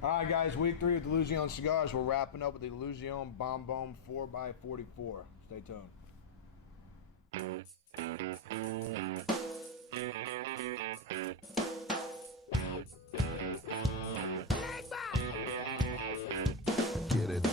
All right, guys, week 3 with the Illusion Cigars. We're wrapping up with the Illusion Bombone 4x44. Stay tuned. Get it.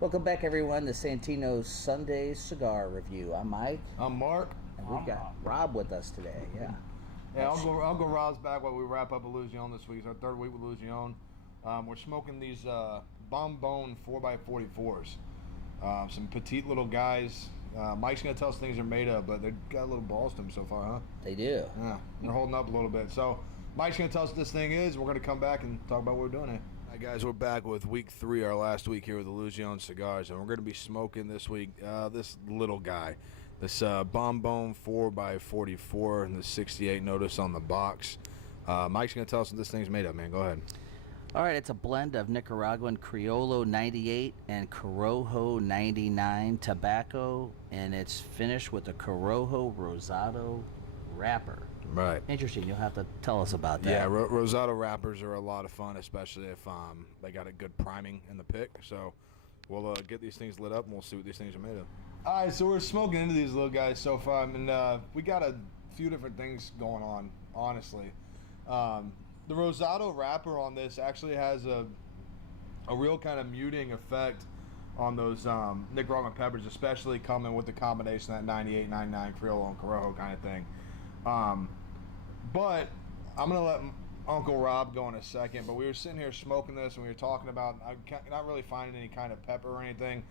Welcome back, everyone, to Santino's Sunday Cigar Review. I'm Mike, I'm Mark. and we've got Rob with us today. Yeah, I'll go Rob's back while we wrap up Illusion this week. It's our 3rd week with Illusion. We're smoking these Bombone 4x44s. Some petite little guys. Mike's going to tell us things they're made of, but they've got a little balls to them so far, huh? they do. Yeah, they're holding up a little bit. So Mike's going to tell us what this thing is. We're going to come back and talk about what we're doing here. All right, guys, we're back with week 3, our last week here with Illusion Cigars, and we're going to be smoking this week this little guy, this Bombone 4x44 and the 68 notice on the box. Mike's going to tell us what this thing's made of, man. Go ahead. All right, it's a blend of Nicaraguan Criollo 98 and Corojo 99 tobacco, and it's finished with a Corojo Rosado wrapper. Right. Interesting. You'll have to tell us about that. Yeah, Rosado wrappers are a lot of fun, especially if they got a good priming in the pick. So we'll get these things lit up, and we'll see what these things are made of. All right, so we're smoking into these little guys so far, and we got a few different things going on, honestly. The Rosado wrapper on this actually has a real kind of muting effect on those Nicaraguan peppers, especially coming with the combination of that 98, 99 Criollo and Corojo kind of thing. But I'm going to let Uncle Rob go in a second, but we were sitting here smoking this and we were talking about not really finding any kind of pepper or anything.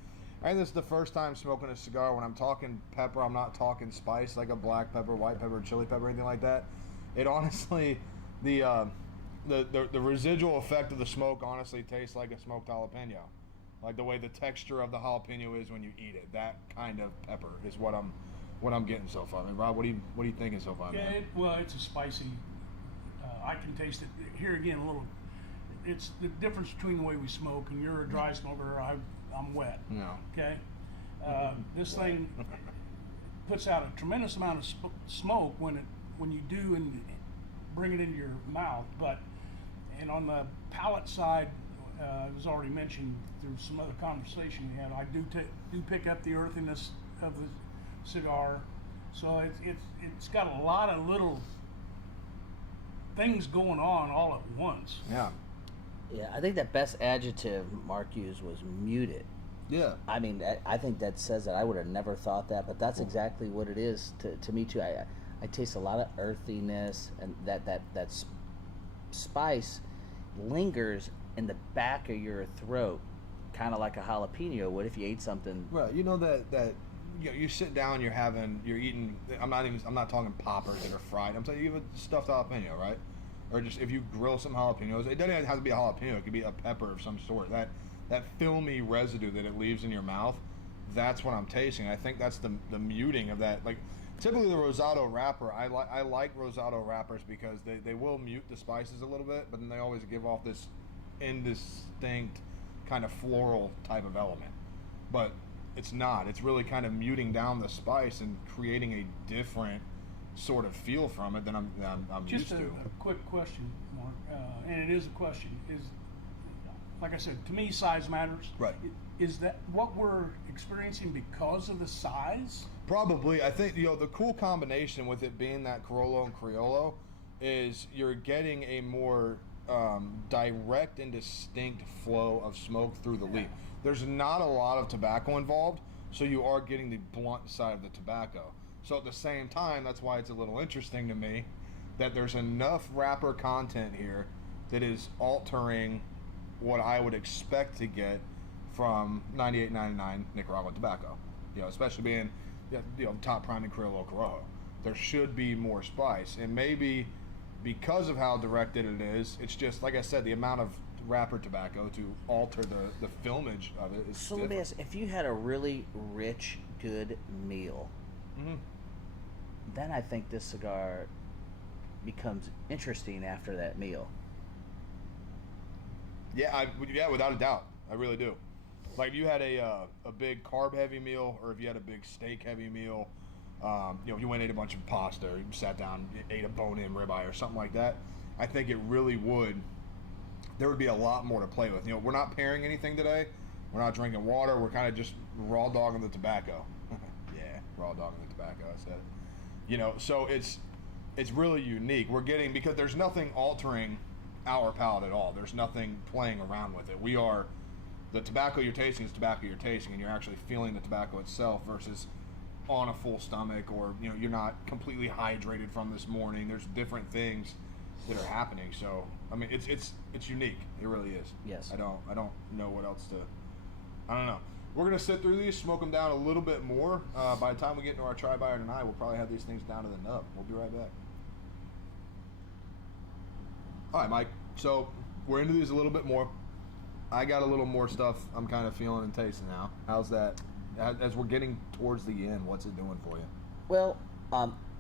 I think this is the first time smoking a cigar. When I'm talking pepper, I'm not talking spice like a black pepper, white pepper, chili pepper, anything like that. It honestly, the residual effect of the smoke honestly tastes like a smoked jalapeno. Like the way the texture of the jalapeno is when you eat it. That kind of pepper is what I'm getting so far. I mean, Rob, what are you thinking so far, man? It's a spicy. I can taste it. Here again, a little. It's the difference between the way we smoke, and you're a dry smoker. I'm wet. No. Okay. This thing puts out a tremendous amount of smoke when you do and bring it into your mouth. And on the palate side, it was already mentioned through some other conversation we had. I do pick up the earthiness of the cigar, so it's got a lot of little things going on all at once. Yeah. Yeah, I think that best adjective Mark used was muted. Yeah. I mean, I think that says that. I would have never thought that, but that's exactly what it is to me too. I taste a lot of earthiness, and that spice lingers in the back of your throat, kind of like a jalapeno would if you ate something. Right. You know that you sit down, you're eating. I'm not talking poppers that are fried. I'm saying you have a stuffed jalapeno, right? Or just if you grill some jalapenos, it doesn't even have to be a jalapeno. It could be a pepper of some sort. That filmy residue that it leaves in your mouth, that's what I'm tasting. I think that's the muting of that. Like typically the Rosado wrapper, I like Rosado wrappers because they will mute the spices a little bit, but then they always give off this indistinct kind of floral type of element. But it's not. It's really kind of muting down the spice and creating a different sort of feel from it than I'm used to. Just a quick question, Mark, and it is a question. Is, like I said, to me, size matters. Right. Is that what we're experiencing because of the size? Probably. I think the cool combination with it being that Corojo and Criollo is you're getting a more direct and distinct flow of smoke through the leaf. There's not a lot of tobacco involved, so you are getting the blunt side of the tobacco. So at the same time, that's why it's a little interesting to me that there's enough wrapper content here that is altering what I would expect to get from 98, 99 Nicaraguan tobacco. Especially being top priming Criollo Corojo. There should be more spice, and maybe because of how directed it is, it's just like I said, the amount of wrapper tobacco to alter the filmage of it is So let me ask, if you had a really rich, good meal, then I think this cigar becomes interesting after that meal. Yeah, without a doubt, I really do. Like if you had a big carb heavy meal, or if you had a big steak heavy meal, if you went and ate a bunch of pasta, or you sat down, ate a bone-in ribeye or something like that, I think it really would. There would be a lot more to play with. We're not pairing anything today. We're not drinking water. We're kind of just raw dogging the tobacco. Yeah, raw dogging the tobacco. I said it. So it's really unique. We're getting, because there's nothing altering our palate at all. There's nothing playing around with it. The tobacco you're tasting is tobacco you're tasting, and you're actually feeling the tobacco itself versus on a full stomach, or you're not completely hydrated from this morning. There's different things that are happening. So I mean, it's unique. It really is. Yes. I don't know what else to. I don't know. We're gonna sit through these, smoke them down a little bit more. By the time we get into our try buyer tonight, we'll probably have these things down to the nub. We'll be right back. All right, Mike. So we're into these a little bit more. I got a little more stuff I'm kind of feeling and tasting now. How's that? As we're getting towards the end, what's it doing for you? Well,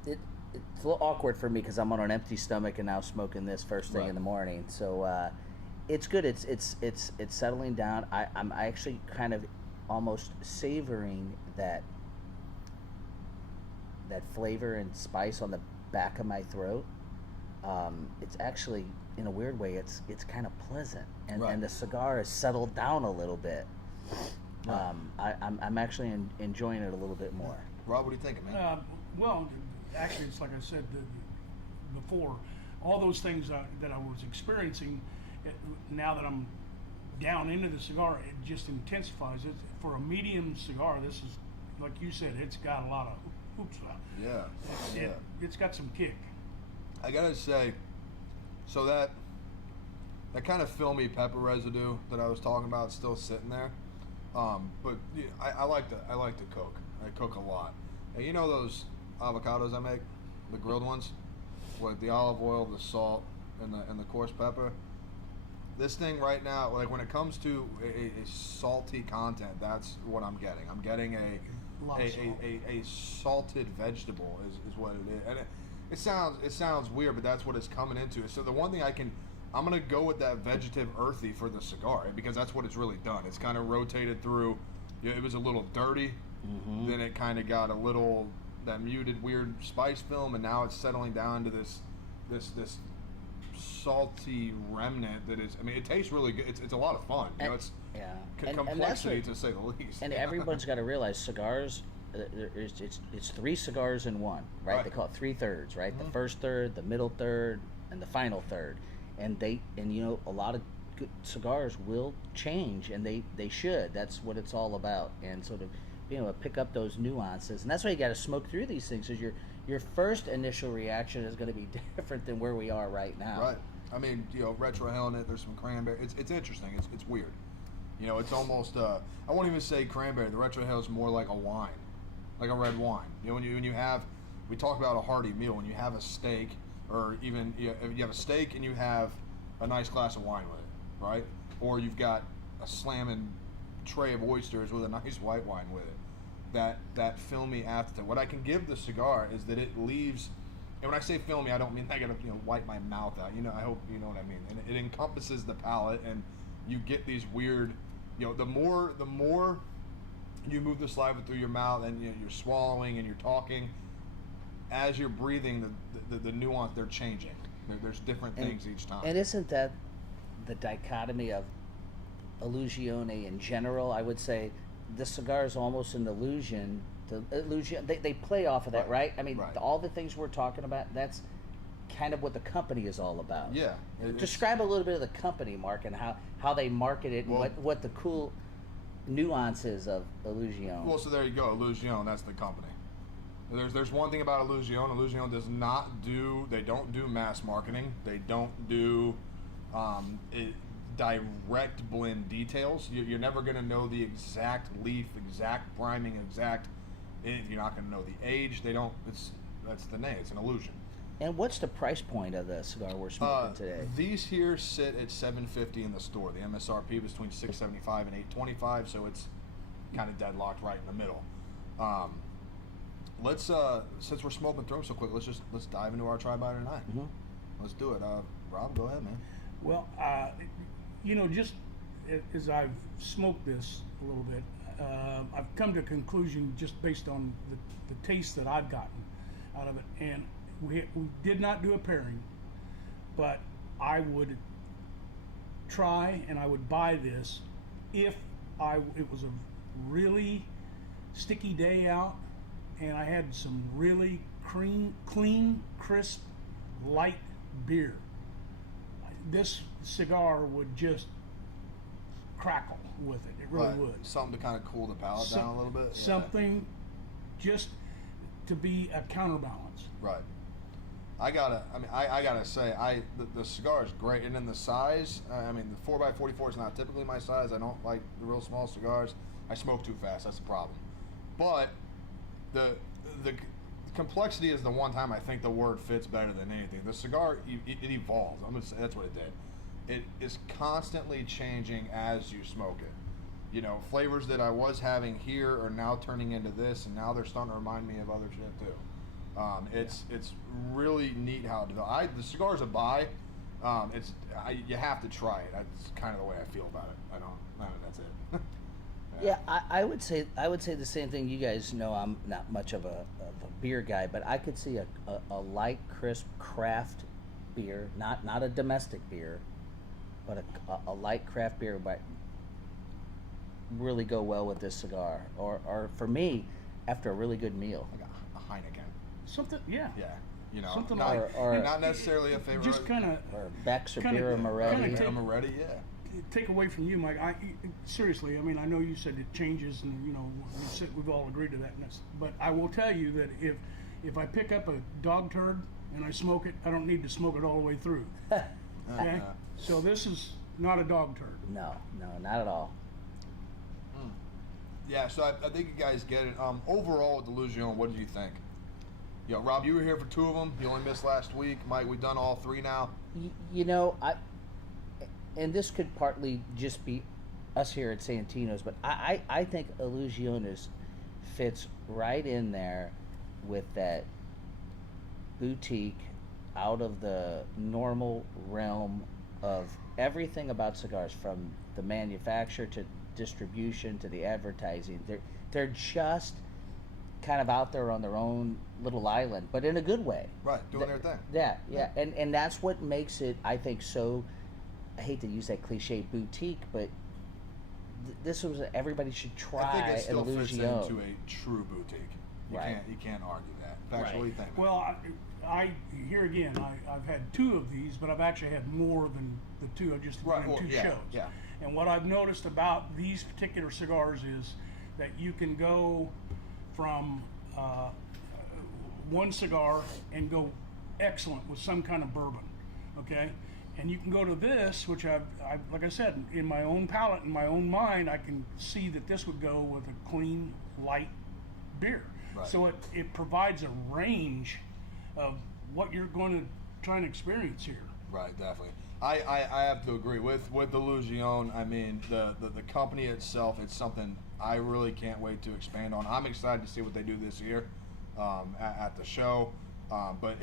it's a little awkward for me because I'm on an empty stomach and now smoking this first thing in the morning. So it's good. It's settling down. I'm actually kind of almost savoring that flavor and spice on the back of my throat. It's actually, in a weird way, it's kind of pleasant, and the cigar has settled down a little bit. I'm actually enjoying it a little bit more. Rob, what are you thinking, man? Well, actually, it's like I said before, all those things that I was experiencing, now that I'm down into the cigar, it just intensifies it. For a medium cigar, this is, like you said, it's got a lot of hoops. Yeah. It's got some kick. I gotta say, so that kind of filmy pepper residue that I was talking about is still sitting there. But yeah, I like to cook. I cook a lot. And those avocados I make, the grilled ones, with the olive oil, the salt, and the coarse pepper. This thing right now, like when it comes to a salty content, that's what I'm getting. I'm getting a salted vegetable is what it is, and it sounds weird, but that's what it's coming into. So the one thing I'm gonna go with that vegetative earthy for the cigar, because that's what it's really done. It's kind of rotated through. It was a little dirty, then it kind of got a little that muted weird spice film, and now it's settling down to this salty remnant that is. I mean, it tastes really good. It's a lot of fun. It's complexity to say the least. And everyone's got to realize cigars. It's 3 cigars in one, right? They call it 3 thirds, right? The first third, the middle third, and the final third. And a lot of good cigars will change, and they should. That's what it's all about. And sort of being able to pick up those nuances, and that's why you got to smoke through these things. Because your first initial reaction is going to be different than where we are right now. Right. I mean, retrohale in it. There's some cranberry. It's interesting. It's weird. It's almost. I won't even say cranberry. The retrohale is more like a wine. Like a red wine. When you have, we talk about a hearty meal. When you have a steak, or even if you have a steak and you have a nice glass of wine with it, right? Or you've got a slamming tray of oysters with a nice white wine with it. That filmy aftertaste. What I can give the cigar is that it leaves. And when I say filmy, I don't mean I gotta wipe my mouth out. I hope you know what I mean. And it encompasses the palate, and you get these weird. The more you move the saliva through your mouth, and you're swallowing and you're talking, as you're breathing, the nuance, they're changing. There's different things each time. And isn't that the dichotomy of Illusione in general? I would say the cigar is almost an illusion. They play off of that, right? I mean, all the things we're talking about, that's kind of what the company is all about. Yeah. Describe a little bit of the company, Marc, and how they market it, and what the cool nuances of Illusione. Well, so there you go. Illusione, that's the company. There's one thing about Illusione. Illusione they don't do mass marketing. They don't do direct blend details. You're never going to know the exact leaf, exact priming, you're not going to know the age. That's the name. It's an illusion. And what's the price point of the cigar we're smoking today? These here sit at $750 in the store. The MSRP was between $675 and $825, so it's kind of deadlocked right in the middle. Let's since we're smoking through them so quick, let's dive into our try by tonight. Let's do it. Rob, go ahead, man. Well, you know, just as I've smoked this a little bit, I've come to a conclusion just based on the taste that I've gotten out of it. And we did not do a pairing, but I would try and I would buy this if it was a really sticky day out and I had some really clean, crisp, light beer. This cigar would just crackle with it. It really would. Something to kind of cool the palate down a little bit. Yeah. Something just to be a counterbalance. Right. I gotta say, the cigar is great, and then the size. I mean, the 4x44 is not typically my size. I don't like the real small cigars. I smoke too fast. That's the problem. But the complexity is the one time I think the word fits better than anything. The cigar, it evolves. I'm gonna say that's what it did. It is constantly changing as you smoke it. You know, flavors that I was having here are now turning into this, and now they're starting to remind me of other shit too. It's really neat how it develops. The cigar's a buy. You have to try it. That's kind of the way I feel about it. That's it. Yeah, I would say the same thing. You guys know I'm not much of a beer guy, but I could see a light, crisp craft beer, not a domestic beer, but a light craft beer, but really go well with this cigar. Or for me, after a really good meal, Like a Heineken. Something, yeah. Yeah. You know, Something not, like- or not necessarily a favorite. Just kind of or Beck's or Kinda- Birra Moretti. kinda take- Moretti, yeah. take away from you, Mike. Seriously, I mean, I know you said it changes, and you know, we've all agreed to that. But I will tell you that if I pick up a dog turd and I smoke it, I don't need to smoke it all the way through. Okay, so this is not a dog turd. No, not at all. Yeah, so I think you guys get it. Overall, with the Illusion, what did you think? You know, Rob, you were here for 2 of them. You only missed last week. Mike, we've done all 3 now. You know, and this could partly just be us here at Santino's, but I think Illusiones fits right in there with that boutique, out of the normal realm of everything about cigars, from the manufacture to distribution to the advertising. They're just kind of out there on their own little island, but in a good way. Right, doing their thing. Yeah. And that's what makes it, I think, so, I hate to use that cliche, boutique, but this was everybody should try I think it an still fits Illusion. into a true boutique. Right. You can't argue that. In fact, what do you think? Well, I here again, I've had 2 of these, but I've actually had more than the 2. I just Right, done well, 2 yeah, shows. yeah. And what I've noticed about these particular cigars is that you can go from one cigar and go excellent with some kind of bourbon, okay? And you can go to this, which I've like I said, in my own palate, in my own mind, I can see that this would go with a clean, light beer. Right. So it provides a range of what you're going to try and experience here. Right, definitely. I have to agree with the Illusion. I mean, the company itself, it's something I really can't wait to expand on. I'm excited to see what they do this year at the show. But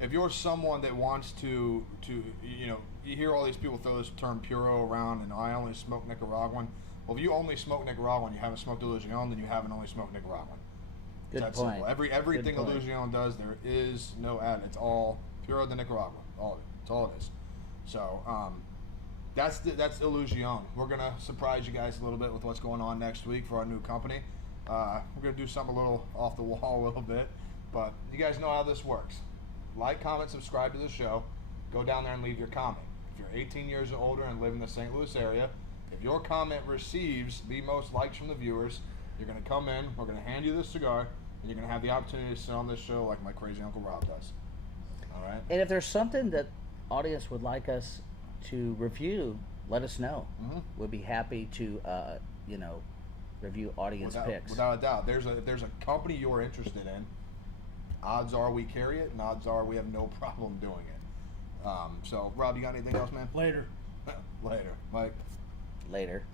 if you're someone that wants to you know, you hear all these people throw this term puro around, and I only smoke Nicaraguan. Well, if you only smoke Nicaraguan, you haven't smoked Illusion, then you haven't only smoked Nicaraguan. Good That's point. simple. Everything Good point. Illusion does, there is no add. It's all puro de Nicaragua. All of it. That's all it is. So that's Illusion. We're gonna surprise you guys a little bit with what's going on next week for our new company. We're gonna do something a little off the wall a little bit, but you guys know how this works. Like, comment, subscribe to the show. Go down there and leave your comment. If you're 18 years or older and live in the St. Louis area, if your comment receives the most likes from the viewers, you're gonna come in. We're gonna hand you this cigar, and you're gonna have the opportunity to sit on this show like my crazy Uncle Rob does. All right. And if there's something that audience would like us to review, let us know. Mhm. We'll be happy to, review audience picks. Without a doubt. If there's a company you're interested in, odds are we carry it, and odds are we have no problem doing it. So, Rob, you got anything else, man? Later. Later. Mike? Later.